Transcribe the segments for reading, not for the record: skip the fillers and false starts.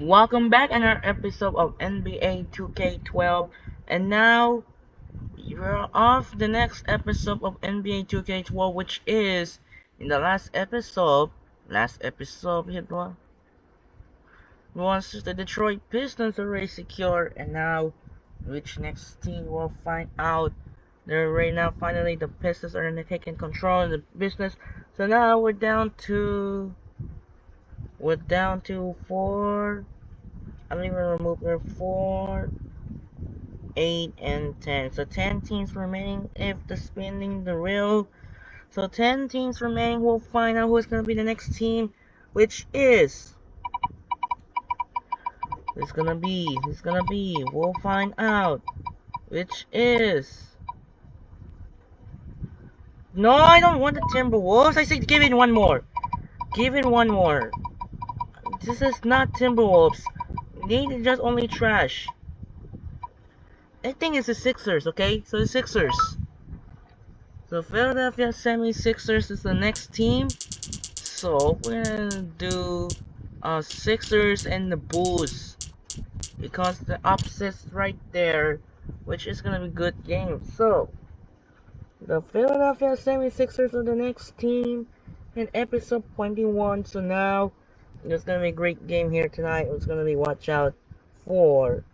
Welcome back another episode of NBA 2K12, and now you're off the next episode of NBA 2K12, which is in the last episode hit one. Once the Detroit Pistons already secure, and now which next team will find out. They're right now finally the Pistons are taking control of the business. So now we're down to four. I don't even remove her 4, 8, and 10. So 10 teams remaining if the spinning the wheel. So 10 teams remaining. We'll find out who's gonna be the next team, which is. Who's gonna be? Who's gonna be? We'll find out. Which is. No, I don't want the Timberwolves. I said give it one more. Give it one more. This is not Timberwolves. They just only trash. I think it's the Sixers, okay? So the Sixers. So Philadelphia 76ers is the next team. So we're gonna do Sixers and the Bulls. Because the opposites right there. Which is gonna be a good game. So the Philadelphia 76ers are the next team in episode 21. So now it's gonna be a great game here tonight. It's gonna be watch out for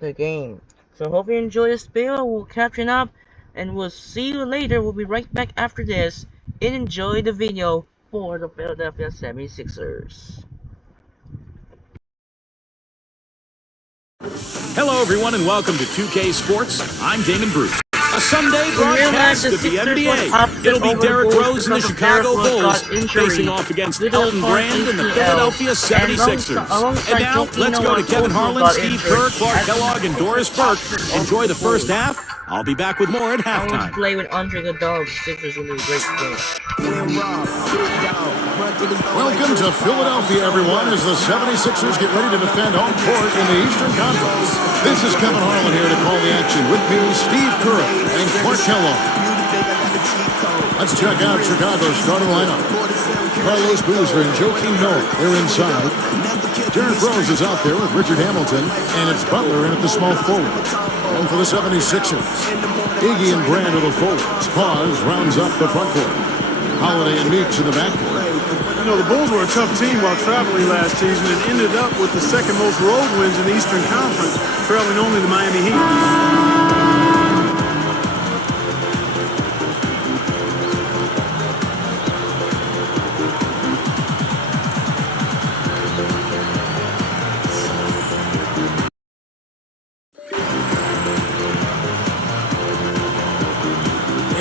the game. So hope you enjoy this video. We'll catching up and we'll see you later. We'll be right back after this and enjoy the video for the Philadelphia 76ers. Hello everyone and welcome to 2K Sports. I'm Damon Bruce. A Sunday broadcast of the NBA. It'll be Derrick Rose and the Chicago Bulls facing off against Elton Brand and the Philadelphia 76ers. And now, let's go to Kevin Harlan, Steve Kerr, Clark Kellogg, and Doris Burke. Enjoy the first half. I'll be back with more at halftime. Play with Andre Iguodala. Sixers will be a great game. Welcome to Philadelphia, everyone, as the 76ers get ready to defend home court in the Eastern Conference. This is Kevin Harlan here to call the action. With me, Steve Kerr and Clark Kellogg. Let's check out Chicago's starting lineup. Carlos Boozer and Joakim Noah, they're inside. Derrick Rose is out there with Richard Hamilton, and it's Butler in at the small forward. And for the 76ers, Iggy and Brand are the forwards. Pause rounds up the front court. Holiday and Meeks in the backcourt. You know, the Bulls were a tough team while traveling last season and ended up with the second most road wins in the Eastern Conference, trailing only the Miami Heat.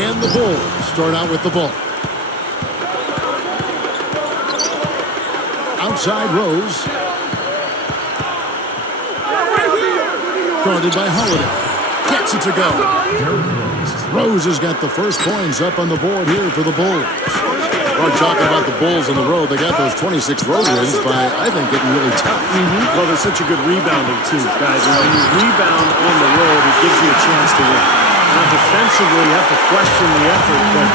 And the Bulls start out with the ball. Outside Rose. Guarded by Holiday. Gets it to go. Rose has got the first points up on the board here for the Bulls. We're talking about the Bulls on the road. They got those 26 road wins by, I think, getting really tough. Well, they're such a good rebounding team, guys. And when you rebound on the road, it gives you a chance to win. Now, defensively, you have to question the effort, but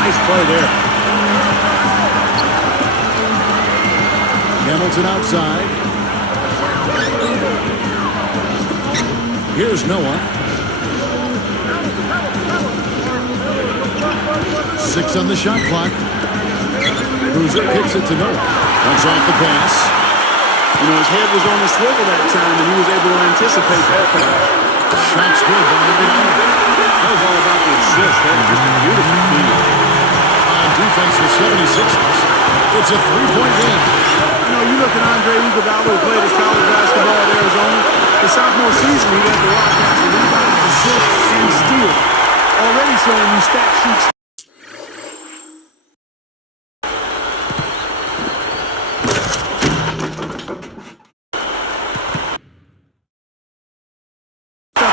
nice play there. Hamilton outside. Here's Noah. 6 on the shot clock. Boozer kicks it to Noah. Cuts off the pass. You know, his head was on the swivel that time, and he was able to anticipate that pass. Shot's good by Iguodala. That was all about the assist. That was just a beautiful feed. On defense, the 76ers. It's a three-point game. You know, you look at Andre Iguodala, who played his college basketball at Arizona. His sophomore season, he led the Wildcats in rebounds, assists, and steals. Already showing you stat sheets.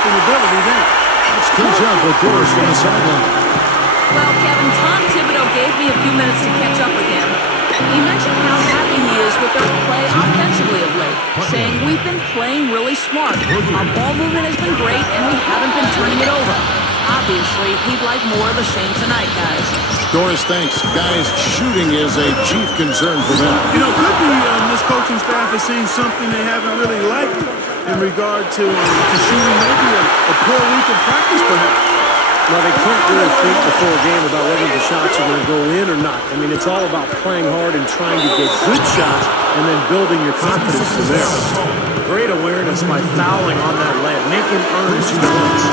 Ability there. Let's catch up with Doris from the sideline. Well, Kevin, Tom Thibodeau gave me a few minutes to catch up with him. He mentioned how happy he is with their play offensively of late, saying we've been playing really smart. Our ball movement has been great, and we haven't been turning it over. Obviously, he'd like more of the same tonight, guys. Doris, thanks. Guys, shooting is a chief concern for them. You know, could be coaching staff has seen something they haven't really liked in regard to shooting, maybe a poor week of practice, perhaps. Well, they can't really think before a game about whether the shots are going to go in or not. I mean, it's all about playing hard and trying to get good shots and then building your confidence from there. Great awareness by fouling on that layup. Make him earn 2 points.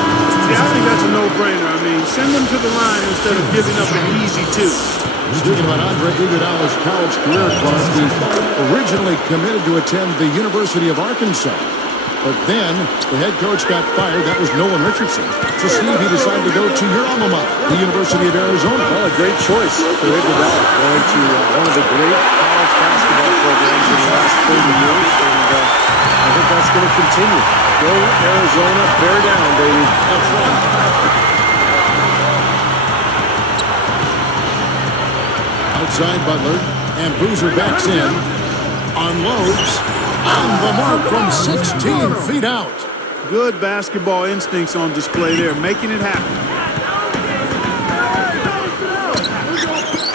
Yeah, I think that's a no-brainer. I mean, send them to the line instead of giving up an easy 2. Speaking about Andre Iguodala's college career, Clark, he originally committed to attend the University of Arkansas. But then the head coach got fired. That was Nolan Richardson. So, Steve, he decided to go to your alma mater, the University of Arizona. Well, a great choice for Iguodala, going to one of the great college basketball programs in the last 30 years. And I think that's going to continue. Go Arizona, bear down, baby. That's right. Outside Butler, and Boozer backs in, unloads, on the mark from 16 feet out. Good basketball instincts on display there, making it happen.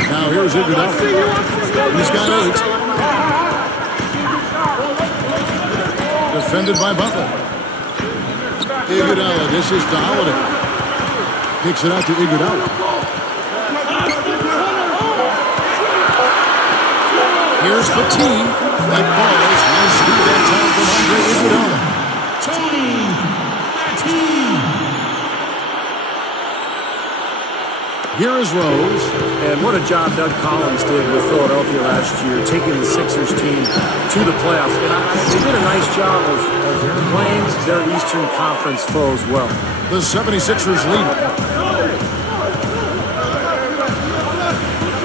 Now here's Iguodala. He's got 8. Defended by Butler. Iguodala, this is to Holiday. Kicks it out to Iguodala. Here's the tee. That ball is nice speed that time from Andre Iguodala. Here is Rose. And what a job Doug Collins did with Philadelphia last year, taking the Sixers team to the playoffs. And they did a nice job of playing their Eastern Conference foes well. The 76ers lead.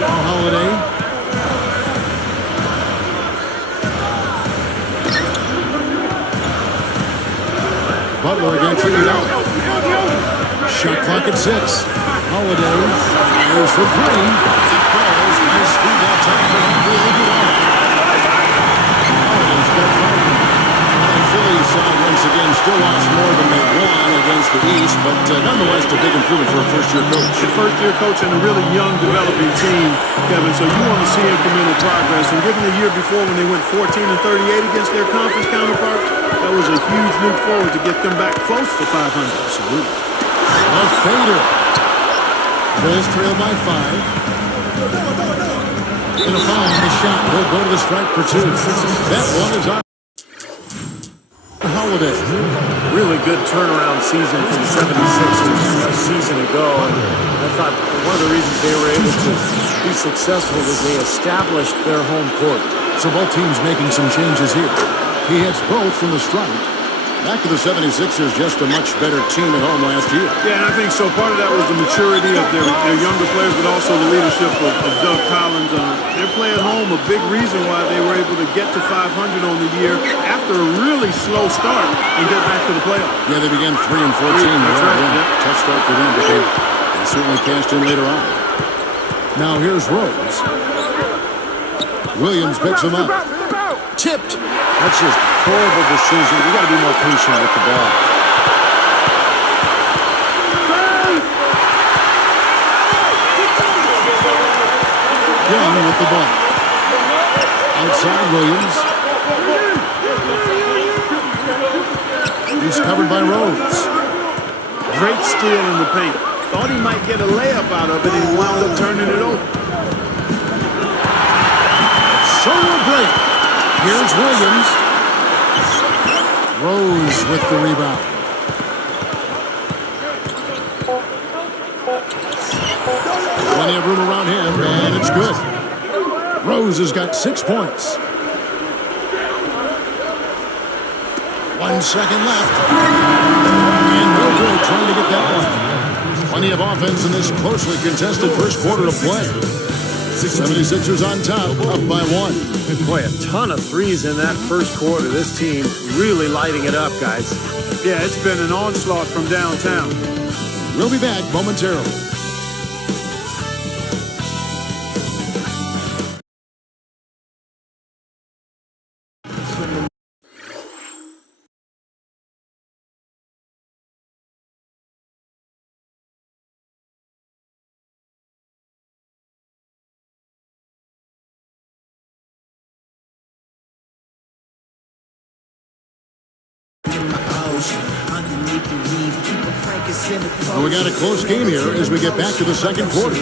Holiday. Butler against Iguodala. Shot clock at 6. Holiday fires for 3. That falls. Nice speed that time for Andre Iguodala. Holiday's got 5. And Philly's side once again still lost more than they won against the East, but nonetheless a big improvement for a first-year coach. A first-year coach and a really young developing team, Kevin, so you want to see incremental progress. And given the year before when they went 14-38 against their conference counterparts, that was a huge leap forward to get them back close to 500. Absolutely. A fader. Bulls trail by 5. In a foul on the shot. He'll go to the strike for 2. That one is on Holiday. Really good turnaround season for the 76ers a season ago. And I thought one of the reasons they were able to be successful was they established their home court. So both teams making some changes here. He hits both from the strike. Back to the 76ers, just a much better team at home last year. Yeah, and I think so. Part of that was the maturity of their younger players, but also the leadership of Doug Collins. Their play at home, a big reason why they were able to get to 500 on the year after a really slow start and get back to the playoffs. Yeah, they began 3-14. That's right. Yeah. Tough start for them, but they certainly cashed in later on. Now here's Rose. Williams picks him up. Tipped. That's just horrible decision. You got to be more patient with the ball. Young with the ball. Outside Williams. He's covered by Rose. Great steal in the paint. Thought he might get a layup out of it and he wound up turning it over. Solo break. Here's Williams. Rose with the rebound. Plenty of room around him, and it's good. Rose has got 6 points. 1 second left. And no good trying to get that one. Plenty of offense in this closely contested first quarter of play. 76ers on top, up by 1. Boy, a ton of threes in that first quarter. This team really lighting it up, guys. Yeah, it's been an onslaught from downtown. We'll be back momentarily. Well, we got a close game here as we get back to the second quarter.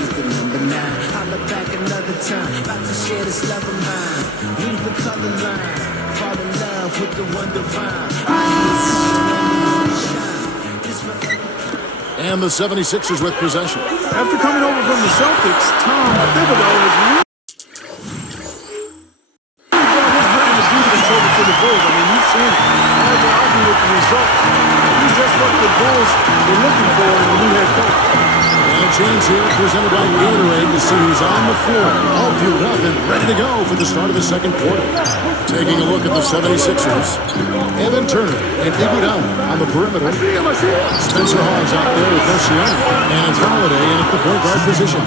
And the 76ers with possession. After coming over from the Celtics, Tom Thibodeau was really brought his brand of defense over to the Bulls. I mean, you've seen it. Hard to argue with the results. He's just what the Bulls were looking for in the new head coach. And a chance here presented by Gatorade to see who's on the floor. All fueled up and ready to go for the start of the second quarter. Taking a look at the 76ers. Evan Turner and Iguodala on the perimeter. Spencer Hawes out there with Luciano. And it's Holiday in at the point guard position.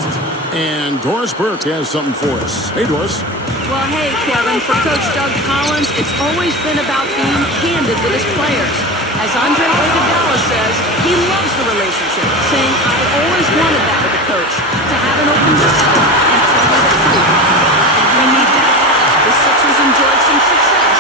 And Doris Burke has something for us. Hey, Doris. Well, hey, Kevin, for Coach Doug Collins, it's always been about being candid with his players. As Andre Iguodala says, he loves the relationship, saying, I always wanted that with a coach, to have an open dialogue and tell me the truth. And we need that. The Sixers enjoyed some success.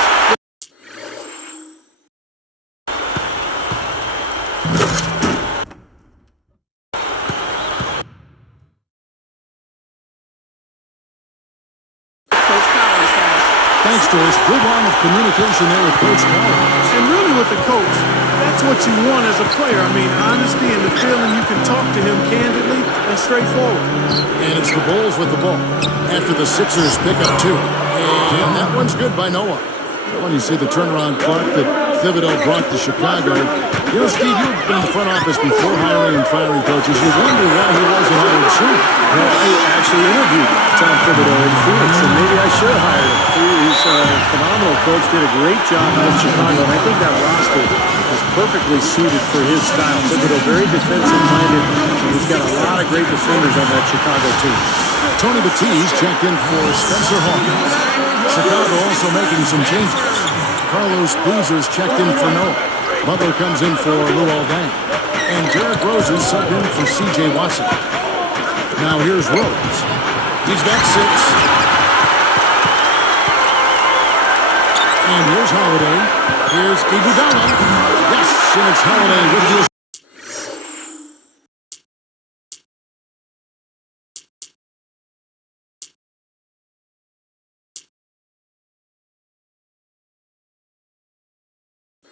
Coach Collins has. Thanks, Doris. Good line of communication there with Coach Collins. And really with the coach, that's what you want as a player. I mean, honesty and the feeling you can talk to him candidly and straightforward. And it's the Bulls with the ball after the Sixers pick up two. And that one's good by Noah. When you see the turnaround Clark that Thibodeau brought to Chicago, you know, Steve, you've been in the front office before hiring and firing coaches. You wonder why he wasn't hired sooner. Well, I actually interviewed Tom Thibodeau in Phoenix, and maybe I should have hired him. He's a phenomenal coach, did a great job with Chicago, and I think that roster is perfectly suited for his style. Thibodeau, very defensive-minded, and he's got a lot of great defenders on that Chicago team. Tony Batiste checked in for Spencer Hawkins. Chicago also making some changes. Carlos Boozer's checked in for Noah. Butler comes in for Luol Deng. And Derrick Rose is subbed in for C.J. Watson. Now here's Rose. He's got 6. And here's Holiday. Here's Iguodala. Yes, and it's Holiday with the...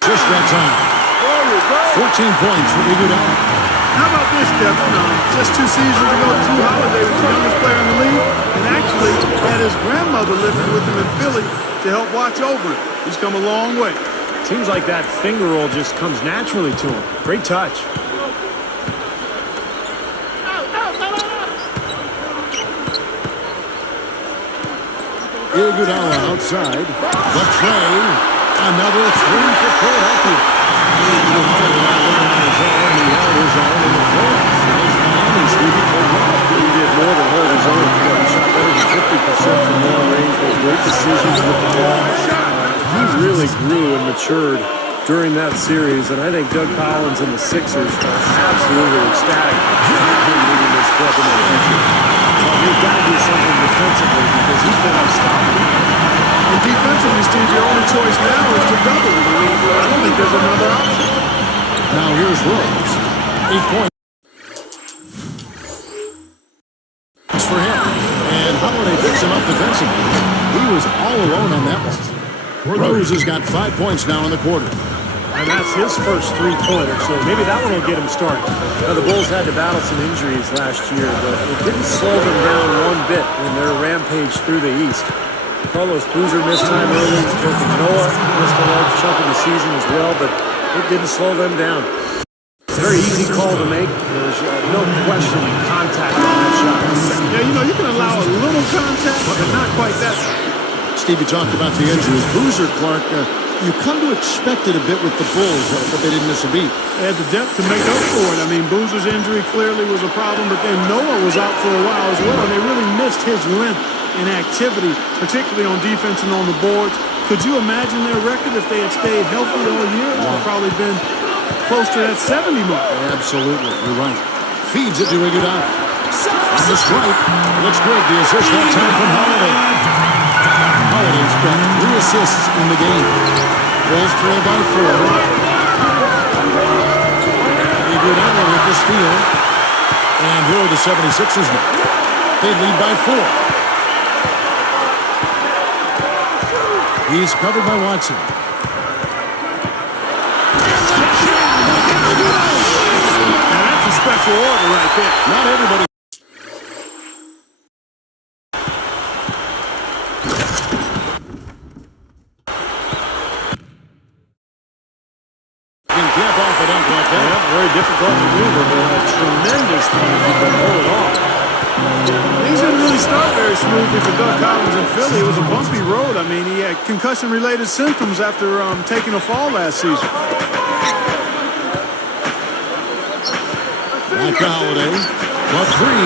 Just that time. 14 points for Iguodala. How about this, Kevin? Just 2 seasons ago, Drew Holiday was the youngest player in the league and actually had his grandmother living with him in Philly to help watch over him. He's come a long way. Seems like that finger roll just comes naturally to him. Great touch. Iguodala outside. The tray. Another 3 for Philadelphia. He held his own in the playoffs. Against Miami, Stevie played well. He did more than hold his own. He shot better than 50% from long range. Made great decisions with the ball. He really grew and matured during that series, and I think Doug Collins and the Sixers are absolutely ecstatic about him leading this club in the future. Well, they've got to do something defensively because he's been unstoppable. And defensively, Steve, your only choice now is to double him. I don't think there's another option. Now here's Rose. 8 points for him. And Holiday picks him up defensively. He was all alone on that one. Rose has got 5 points now in the quarter. And that's his first three-pointer, so maybe that one will get him started. Now, the Bulls had to battle some injuries last year, but it didn't slow them down one bit in their rampage through the East. Carlos Boozer missed time early. Joakim Noah missed a large chunk of the season as well, but it didn't slow them down. Very easy call to make. There's no question contact on that shot. Yeah, you know, you can allow a little contact, but not quite that. Stevie talked about the injuries. Boozer, Clark, you come to expect it a bit with the Bulls, but they didn't miss a beat. They had the depth to make up for it. I mean, Boozer's injury clearly was a problem, but then Noah was out for a while as well, and they really missed his length and activity, particularly on defense and on the boards. Could you imagine their record if they had stayed healthy all year? It would have probably been close to that 70 mark. Absolutely, you're right. Feeds it to Iguodala. On the stripe. Looks good. The assist that time from Holiday. Holiday's got 3 assists in the game. Bulls trail by 4. Iguodala with the steal. And here are the 76ers now. They lead by 4. He's covered by Watson. Now that's a special order right there. Not everybody. Can cap off a dunk like that. Yeah, very difficult maneuver, but a tremendous one if you can pull it off. Things didn't really start very smoothly for Doug Collins in Philly. It was a bumpy road. I mean, he had concussion-related symptoms after taking a fall last season. Back to Holiday. The three.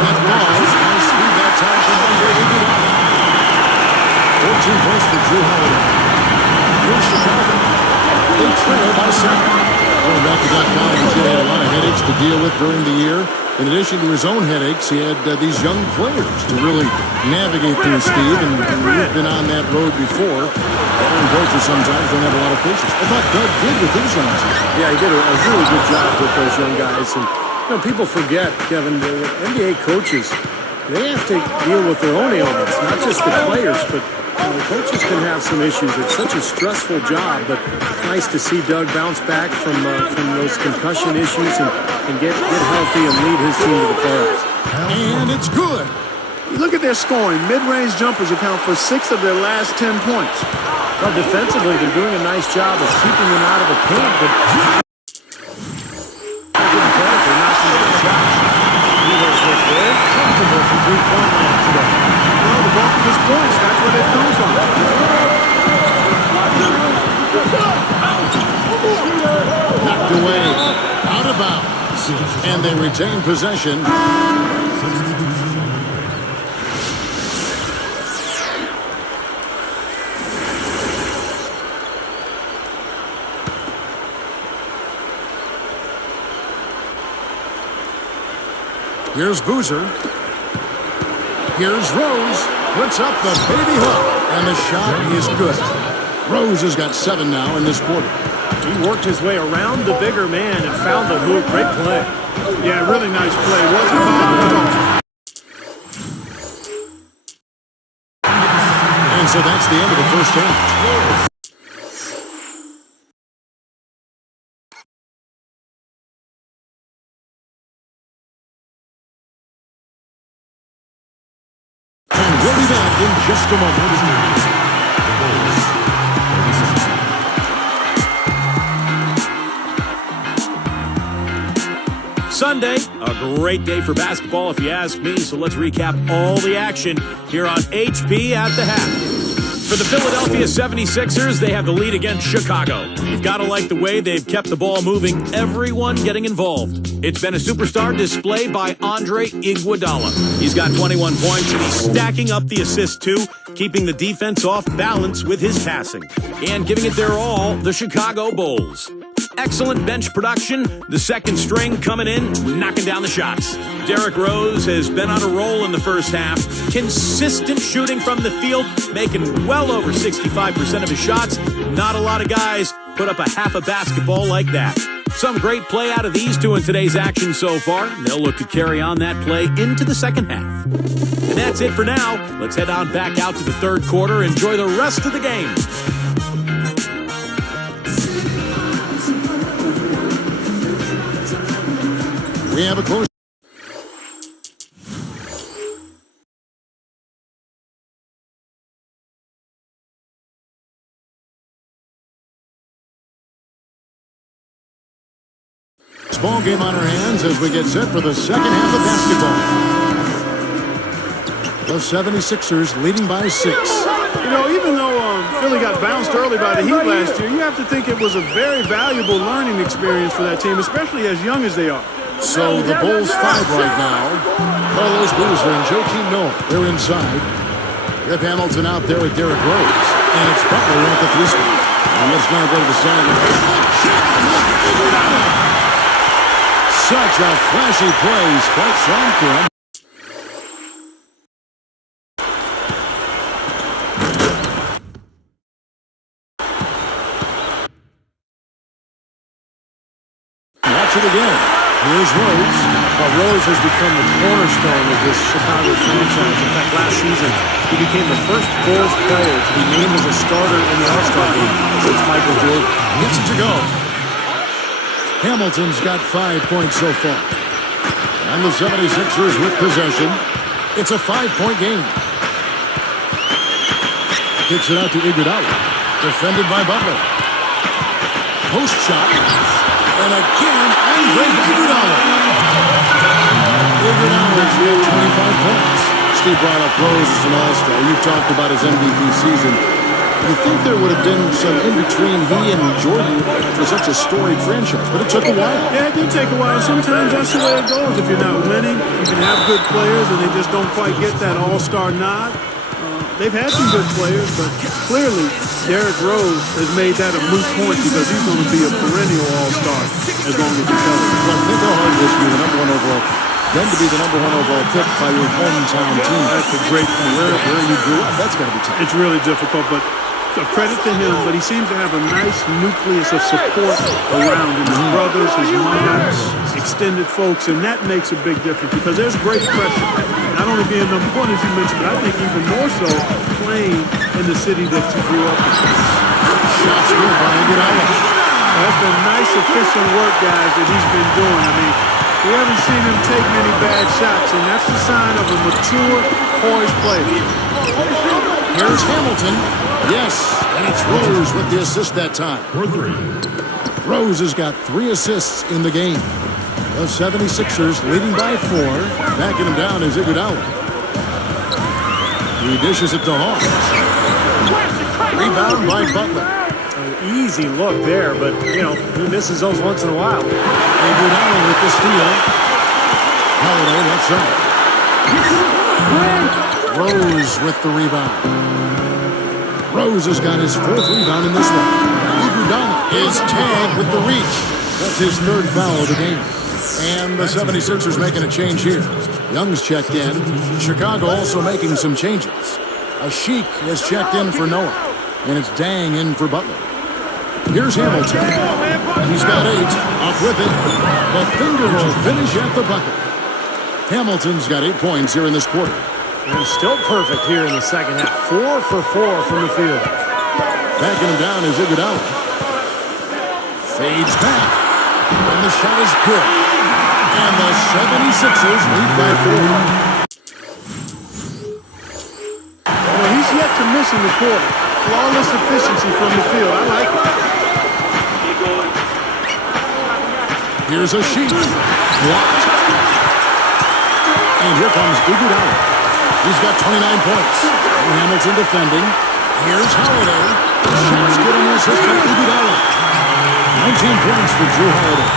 That falls. Nice speed that time from Andre Iguodala. 14 points for Drew Holiday. Here's Chicago. They trail by 7. Going back to Doug Collins, he had a lot of headaches to deal with during the year. In addition to his own headaches, he had these young players to really navigate through, Steve, and we've been on that road before. Veteran coaches sometimes don't have a lot of patience. I thought Doug did with his young team. Yeah, he did a really good job with those young guys. And, you know, people forget, Kevin, the NBA coaches, they have to deal with their own ailments, not just the players, but coaches can have some issues. It's such a stressful job, but it's nice to see Doug bounce back from those concussion issues and get healthy and lead his team to the playoffs. And it's good. You look at their scoring. Mid-range jumpers account for 6 of their last 10 points. Well, defensively, they're doing a nice job of keeping them out of the paint, but they're knocking down shots. He was very comfortable from three-point land today. Well, the bulk of his points, that's where they've come from. Knocked away. Out of bounds. And they retain possession. Here's Boozer. Here's Rose. Puts up the baby hook. And the shot is good. Rose has got 7 now in this quarter. He worked his way around the bigger man and found the hoop. Great play. Yeah, really nice play. Wasn't fouled at all. And so that's the end of the first half. And we'll be back in just a moment. Sunday, a great day for basketball if you ask me, so let's recap all the action here on HP at the half. For the Philadelphia 76ers, they have the lead against Chicago. You've got to like the way they've kept the ball moving, everyone getting involved. It's been a superstar display by Andre Iguodala. He's got 21 points and he's stacking up the assists too, keeping the defense off balance with his passing. And giving it their all, the Chicago Bulls. Excellent bench production, the second string coming in, knocking down the shots. Derrick Rose has been on a roll in the first half. Consistent shooting from the field, making well over 65% of his shots. Not a lot of guys put up a half a basketball like that. Some great play out of these two in today's action so far. They'll look to carry on that play into the second half. And that's it for now. Let's head on back out to the third quarter. Enjoy the rest of the game. We have a close. This ball game on our hands as we get set for the second half of basketball. The 76ers leading by 6. You know, even though Philly got bounced early by the Heat last year, you have to think it was a very valuable learning experience for that team, especially as young as they are. So the Bulls 5 right now. Carlos Boozer and Joakim Noah, they're inside. Rip Hamilton out there with Derrick Rose. And it's Butler at the 3 spot. And let's now go to the sideline. Such a flashy play. Sparks on film. it again. Here's Rose. Well, Rose has become the cornerstone of this Chicago franchise. In fact, last season, he became the first Bulls player to be named as a starter in the All-Star game since Michael Jordan. Gets it to go. Hamilton's got 5 points so far. And the 76ers with possession. It's a 5-point game. Kicks it out to Iguodala. Defended by Butler. Post shot. And again, Andre Iguodala. Iguodala's got 25 points. Steve brought up Rose as an all-star. You've talked about his MVP season. You think there would have been some in-between he and Jordan for such a storied franchise, but it took a while. Yeah, it did take a while. Sometimes that's the way it goes. If you're not winning, you can have good players, and they just don't quite get that all-star nod. They've had some good players, but clearly Derrick Rose has made that a moot point because he's going to be a perennial all-star as long as he's healthy. Well, think how hard it is to be the number 1 overall, then to be the number 1 overall pick by your hometown team. That's a great point. Where you grew up, that's got to be tough. It's really difficult, but a credit to him, but he seems to have a nice nucleus of support around him. His brothers, his moms, extended folks, and that makes a big difference because there's great pressure. Not only being number 1, as you mentioned, but I think even more so playing in the city that you grew up in. Shots good by Iguodala. That's been nice, efficient work, guys, that he's been doing. I mean, we haven't seen him take many bad shots, and that's the sign of a mature, poised player. Here's Hamilton. Yes, and it's Rose with the assist that time. Rose has got 3 assists in the game. The 76ers leading by 4. Backing him down is Iguodala. He dishes it to Hawks. Rebound by Butler. An easy look there, but, you know, he misses those once in a while. Iguodala with the steal. Holiday left side. Rose with the rebound. Rose has got his 4th rebound in this one. Iguodala is tagged with the reach. That's his 3rd foul of the game. And the 76ers making a change here. Young's checked in. Chicago also making some changes. Ashik has checked in for Noah. And it's Dang in for Butler. Here's Hamilton. He's got 8. Off with it. The finger roll finish at the bucket. Hamilton's got 8 points here in this quarter. And he's still perfect here in the second half. 4 for 4 from the field. Backing him down is Iguodala. Fades back. And the shot is good. And the 76ers lead by 4. Well, he's yet to miss in the quarter. Flawless efficiency from the field. I like it. Here's a sheet. Blocked. And here comes Iguodala. He's got 29 points. Hamilton defending. Here's Holiday. Shots good on the assist by Iguodala. 19 points for Drew Holiday.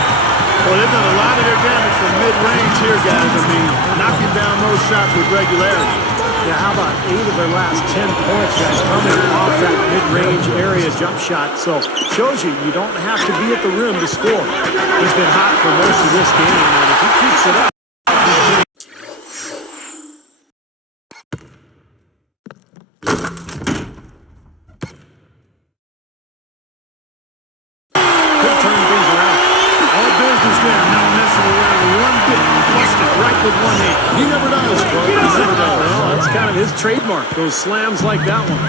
Well, they've done a lot of their damage from mid-range here, guys. I mean, knocking down those shots with regularity. Yeah, how about 8 of their last 10 points, guys, coming off that mid-range area jump shot. So, shows you don't have to be at the rim to score. He's been hot for most of this game, and if he keeps it up, He never does, Clark. He never does. well, that's kind of his trademark, those slams like that one.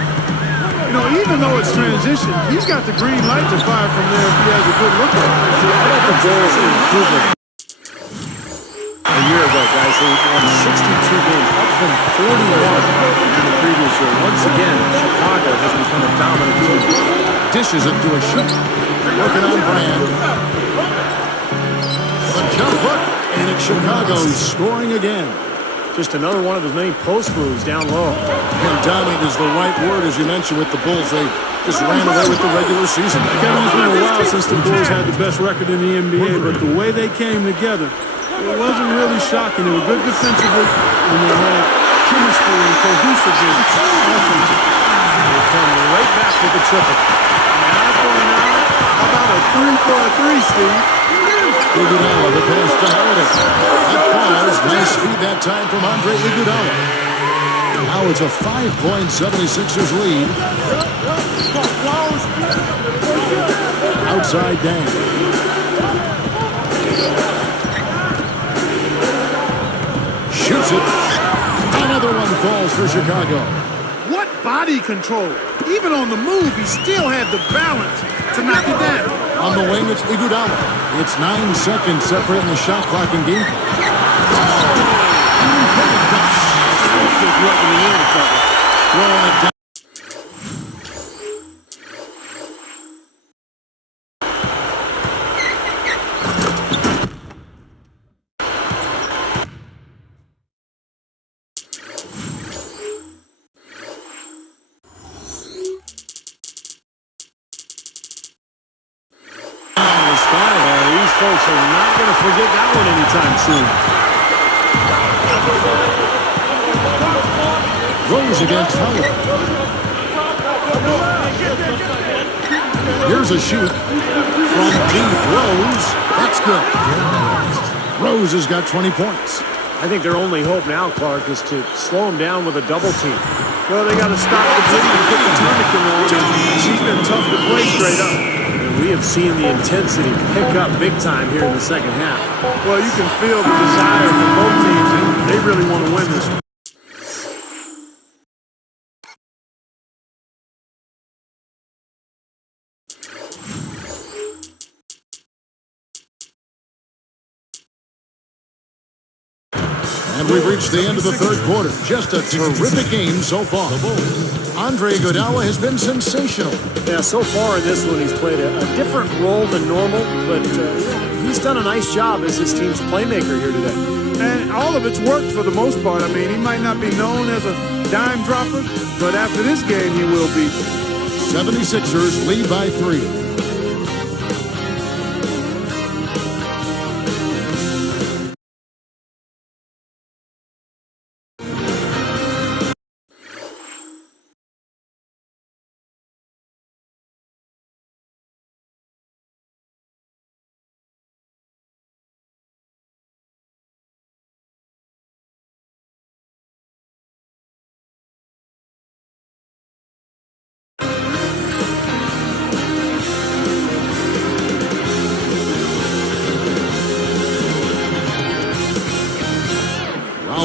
You know, even though it's transition, he's got the green light to fire from there if he has a good look at it. See, I like the Bulls' improvement. A year ago, guys, they won 62 games, up from 41 in the previous year. Once again, Chicago has become a dominant team. Dishes it to a shoot. Working on Brand. A jump hook. And it's Chicago scoring again. Just another one of his many post moves down low. And dominant is the right word, as you mentioned, with the Bulls. They just ran away with the regular season. Kevin, it's been a while since the Bulls had the best record in the NBA, but the way they came together, it wasn't really shocking. They were good defensively, and they had chemistry and cohesiveness offensively. They come right back with the triple. Now for an hour, how about a 3 for a 3, Steve? Iguodala, the pass to Holiday. That falls. Nice speed that time from Andre Iguodala. Now it's a 5-point 76ers lead. Outside Dang. Shoots it. Another one falls for Chicago. What body control. Even on the move, he still had the balance to knock it down. On the wing, it's Iguodala. It's 9 seconds separating the shot clock and game clock. Just rubbing the in, fella. Throwing it down. These folks are not going to forget that one anytime soon. Rose against Howard. Here's a shoot from deep. Rose. That's good. Rose has got 20 points. I think their only hope now, Clark, is to slow him down with a double team. Well, they got to stop the bleeding and put the tourniquet on, and she's been tough to play straight up. And we have seen the intensity pick up big time here in the second half. Well, you can feel the desire from both teams, and they really want to win this one. And we've reached the end of the third quarter. Just a terrific game so far. Andre Iguodala has been sensational. Yeah, so far in this one, he's played a different role than normal, but he's done a nice job as his team's playmaker here today. And all of it's worked for the most part. I mean, he might not be known as a dime dropper, but after this game, he will be. 76ers lead by 3.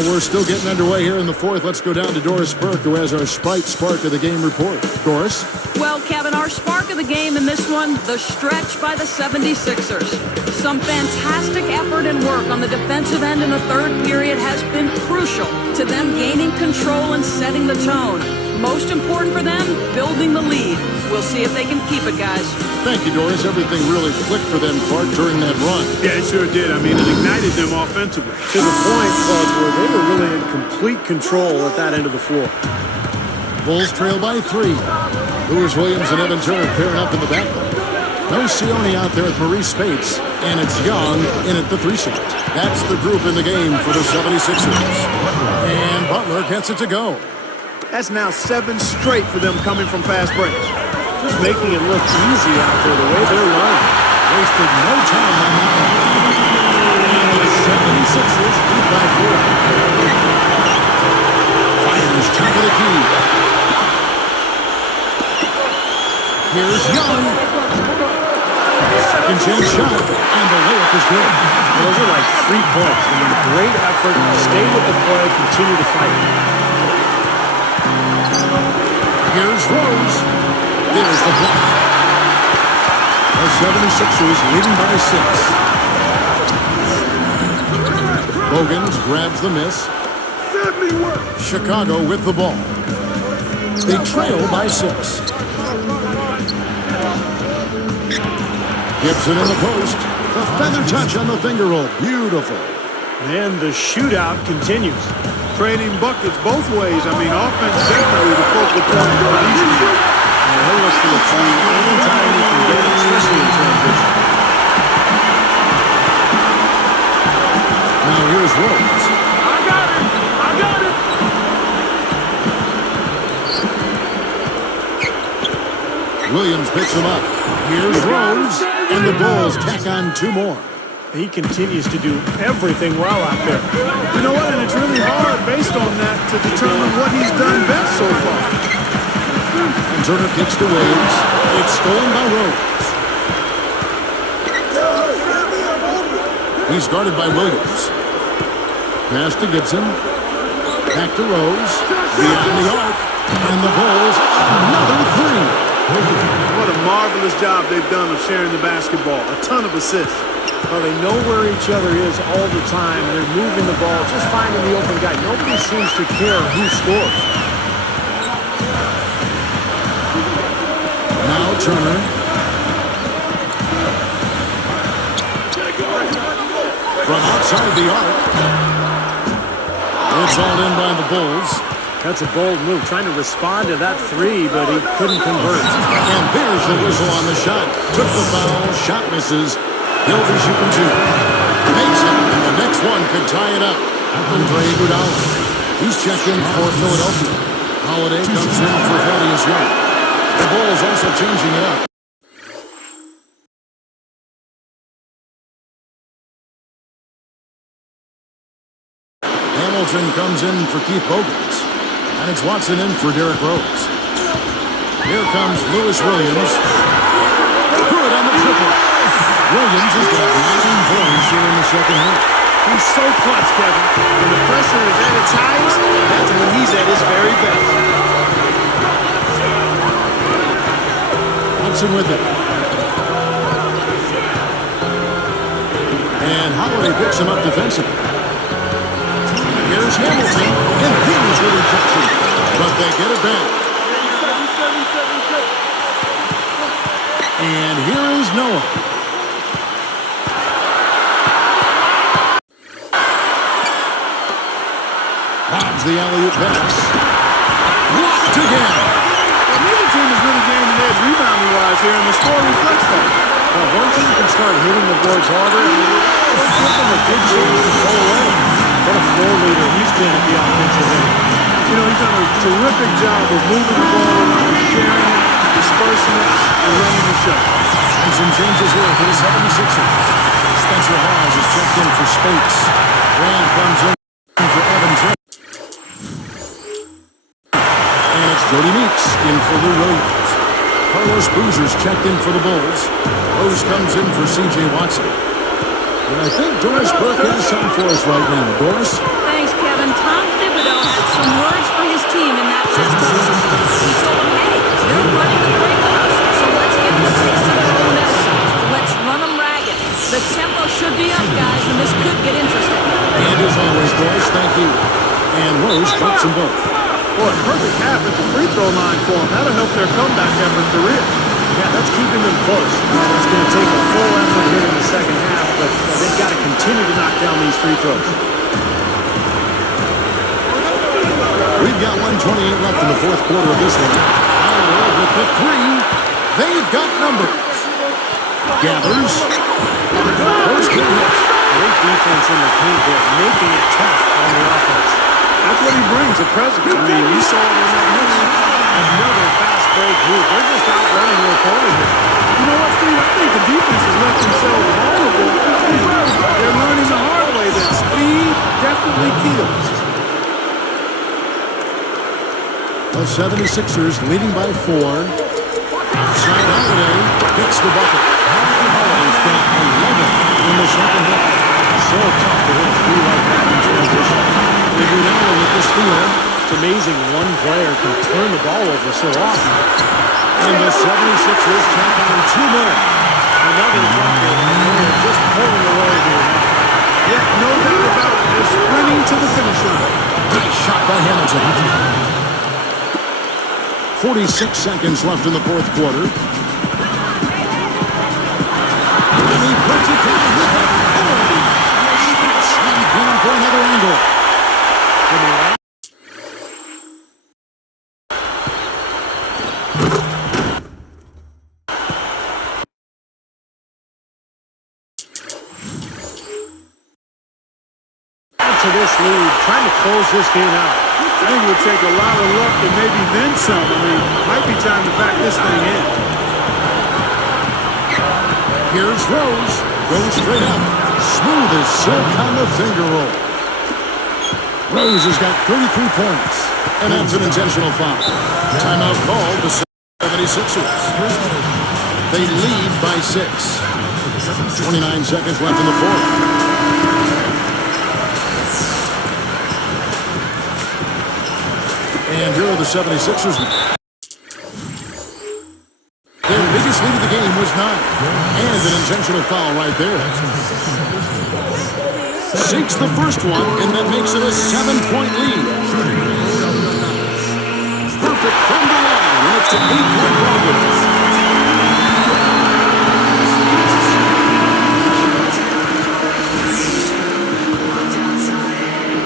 We're still getting underway here in the fourth. Let's go down to Doris Burke, who has our Spite Spark of the Game report. Doris? Well, Kevin, our spark of the game in this one, the stretch by the 76ers. Some fantastic effort and work on the defensive end in the third period has been crucial to them gaining control and setting the tone. Most important for them, building the lead. We'll see if they can keep it, guys. Thank you, Doris. Everything really clicked for them, Clark, during that run. Yeah, it sure did. I mean, it ignited them offensively. To the point, Clark, where they were really in complete control at that end of the floor. Bulls trail by 3. Lewis Williams and Evan Turner pairing up in the backcourt. No Sione out there at Maurice Spates, and it's Young in at the 3 slot. That's the group in the game for the 76ers. And Butler gets it to go. That's now 7 straight for them coming from fast breaks. Just making it look easy out there the way they're running. Wasted no time on that one. And the 76ers lead by 4. Fires top of the key. Here's Young. Second chance shot, and the layup is good. Those are like 3 points. I mean, great effort. Stay with the play. Continue to fight. Here's Rose. There's the block. The 76ers leading by 6. Bogans grabs the miss. Chicago with the ball. They trail by 6. Gibson in the post. The feather touch on the finger roll. Beautiful. And the shootout continues. Trading buckets both ways. I mean, offense definitely the focal point for these two. He'll look for the 3 anytime you can get it, especially in transition. Now here's Rose. I got it. Williams picks him up. Here's Rose. And the Bulls tack on 2 more. He continues to do everything well out there. You know what? And it's really hard based on that to determine what he's done best so far. And Turner kicks to Williams. It's stolen by Rose. He's guarded by Williams. Pass to Gibson. Back to Rose. Beyond the arc. And the Bulls, another three. What a marvelous job they've done of sharing the basketball. A ton of assists. Well, they know where each other is all the time. They're moving the ball, just finding the open guy. Nobody seems to care who scores. Now Turner. From outside the arc. It's all in by the Bulls. That's a bold move, trying to respond to that three, but he couldn't convert. And there's the whistle on the shot. Took the foul, shot misses. He'll be shooting two. Makes it, and the next one could tie it up. Andre Iguodala. He's checked in for Philadelphia. Holiday comes in for Thaddeus Young. The Bulls also changing it up. Hamilton comes in for Keith Bogans. And it's Watson in for Derrick Rose. Here comes Lewis Williams. Good on the triple. Williams has got 9 points here in the second half. He's so clutch, Kevin. When the pressure is at its highest, that's when he's at his very best. Watson with it. And Holiday picks him up defensively. Here's Hamilton, and here's the rejection. But they get it back. And here is Noah. Bob's the alley-oop pass. Blocked again. Neither team is really gaining edge rebounding-wise here, and the score reflects that. Well, once you can start hitting the boards harder, it'll give them a good chance to pull away. What a floor leader he's been at the offensive end. You know, he's done a terrific job of moving the ball around, sharing it, dispersing it, and running the show. And some changes here for the 76ers. Spencer Hawes is checked in for Spates. Grant comes in for Evan Turner. And it's Jody Meeks in for Lou Williams. Carlos Boozer's checked in for the Bulls. Rose comes in for C.J. Watson. And I think Doris Burke has something for us right now. Doris? Thanks, Kevin. Tom Thibodeau had some words for his team in that press conference. He told them, hey, they're running the breakouts, so let's give them a taste of their own medicine. Let's run them ragged. The tempo should be up, guys, and this could get interesting. And as always, Doris, thank you. And Rose drops them both. Boy, perfect half at the free throw line for them. That'll help their comeback effort career. Yeah, that's keeping them close. It's going to take a full effort here in the second half, but they've got to continue to knock down these free throws. We've got 1:28 left in the fourth quarter of this one. Howard with the three. They've got numbers. Gathers. Those good hits. Great defense in the paint there, making it tough on the offense. That's what he brings, a presence. I mean, you saw it in that movie. Another fast break move. They're just outrunning their opponent here. You know what, Steve? I think the defense has left themselves vulnerable. They're learning the hard way that speed definitely kills. The 76ers leading by 4. Outside Holiday hits the bucket. Holiday's got 11 in the second half. So tough to hit a three like that in transition. Iguodala with the steal. It's amazing one player can turn the ball over so often. And the 76ers tack on 2 more. Another bucket, and they're just pulling away here. Yeah, no doubt about it. They're sprinting to the finish line. Nice shot by Hamilton. 46 seconds left in the fourth quarter. And he puts it down with authority. And going for another angle. To this lead, trying to close this game out. I think it would take a lot of luck and maybe then some. I mean, might be time to back this thing in. Here's Rose. Goes straight up. Smooth as silk on the finger roll. Rose has got 33 points. And that's an intentional foul. Timeout called the 76ers. They lead by 6. 29 seconds left in the fourth. And here are the 76ers. Their biggest lead of the game was 9. And an intentional foul right there. Sinks the first one, and that makes it a 7-point lead. Perfect from the line, and it's an 8-point progress.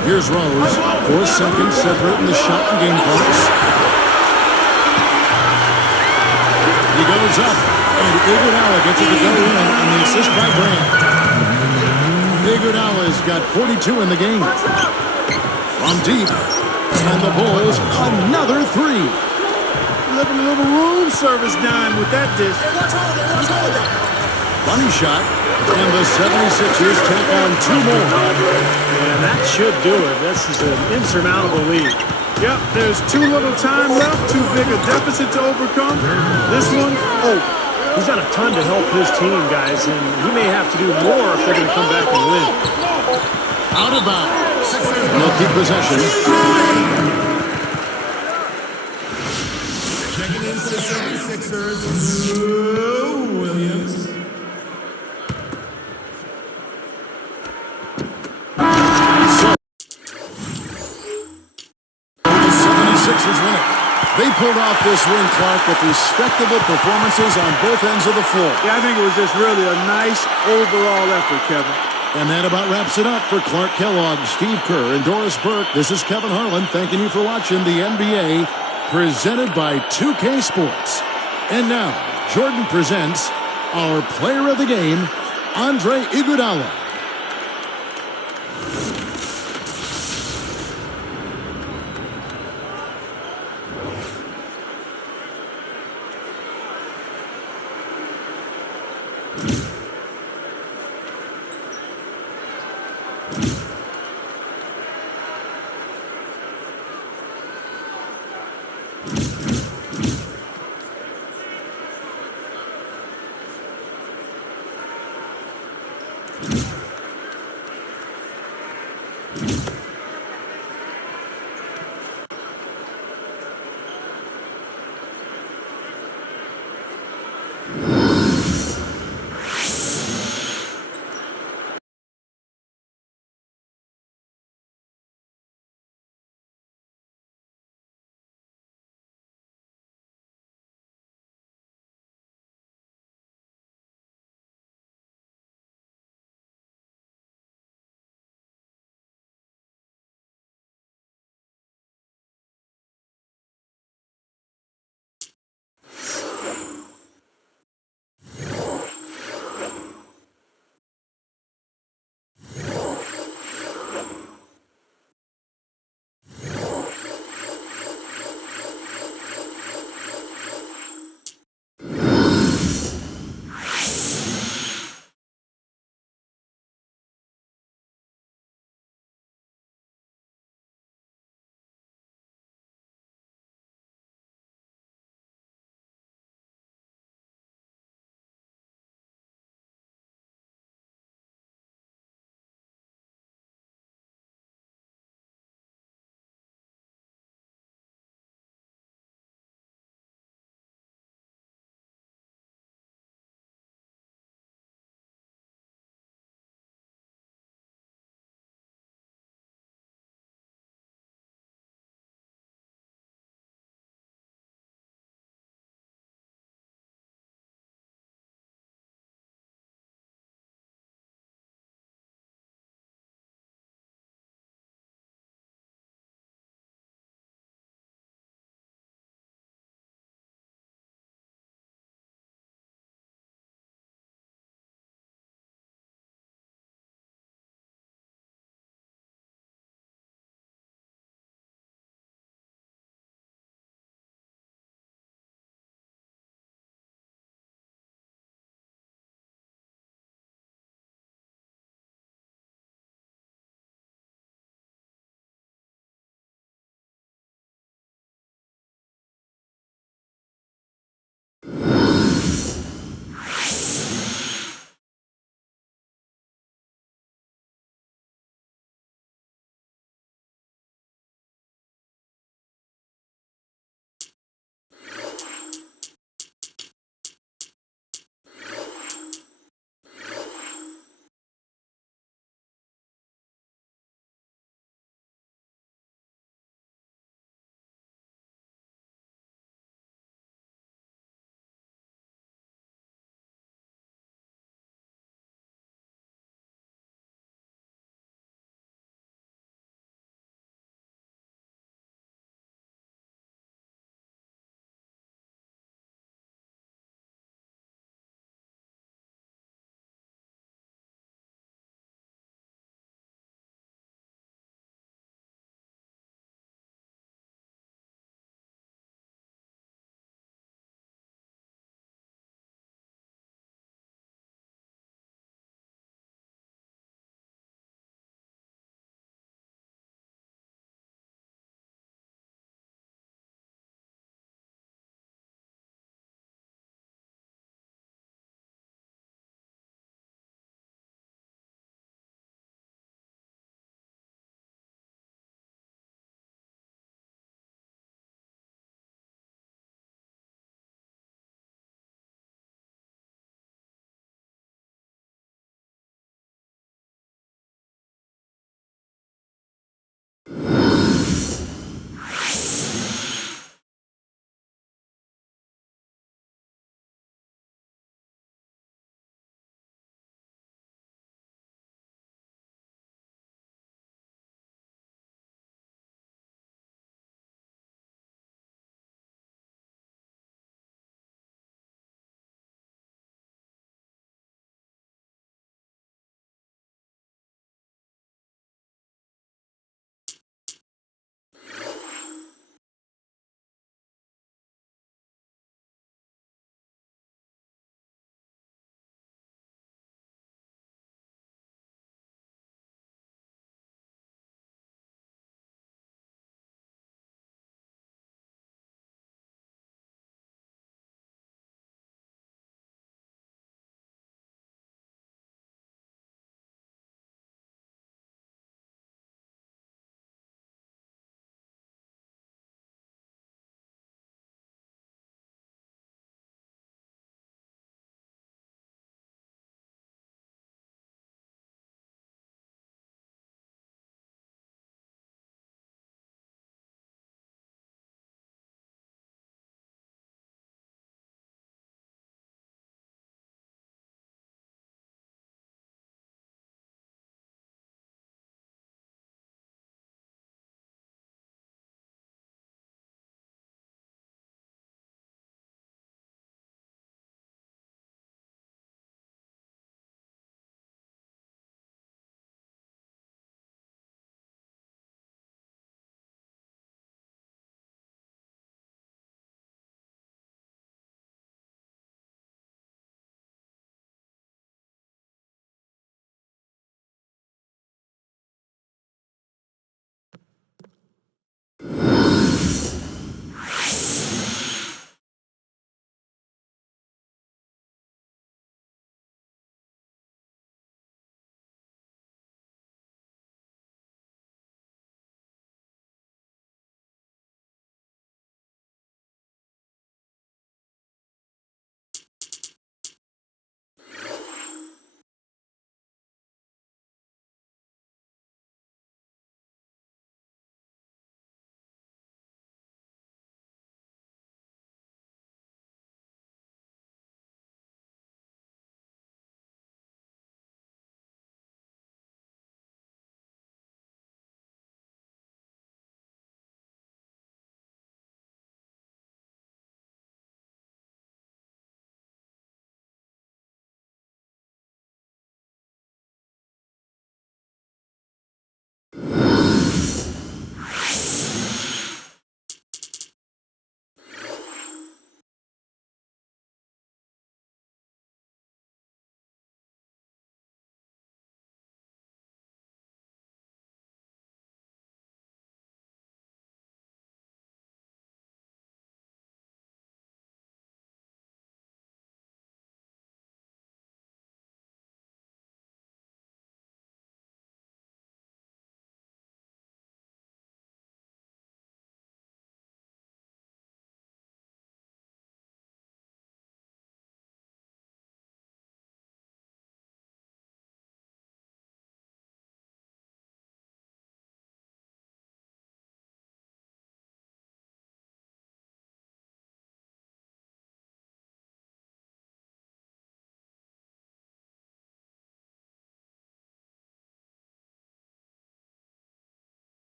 Here's Rose. 4 seconds separating the shot and game clocks. He goes up, and Iguodala gets it to go in on the assist by Grant. Iguodala's got 42 in the game. From deep, and the Bulls another 3. Living a little room service dime with that dish. Money shot, and the 76ers take on 2 more. And that should do it. This is an insurmountable lead. Yep, there's too little time left, too big a deficit to overcome. This one, over. He's done a ton to help his team, guys, and he may have to do more if they're going to come back and win. Out of bounds. They'll keep possession. Checking in for the 76ers, Lou Williams. They pulled off this win, Clark, with respectable performances on both ends of the floor. Yeah, I think it was just really a nice overall effort, Kevin. And that about wraps it up for Clark Kellogg, Steve Kerr, and Doris Burke. This is Kevin Harlan thanking you for watching the NBA presented by 2K Sports. And now, Jordan presents our player of the game, Andre Iguodala. You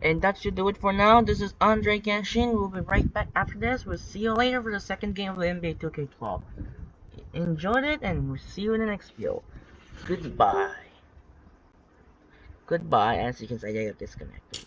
And that should do it for now. This is Andre Genshin. We'll be right back after this. We'll see you later for the second game of the NBA 2K12. Enjoyed it, and we'll see you in the next video. Goodbye. Goodbye, as you can see, I got disconnected.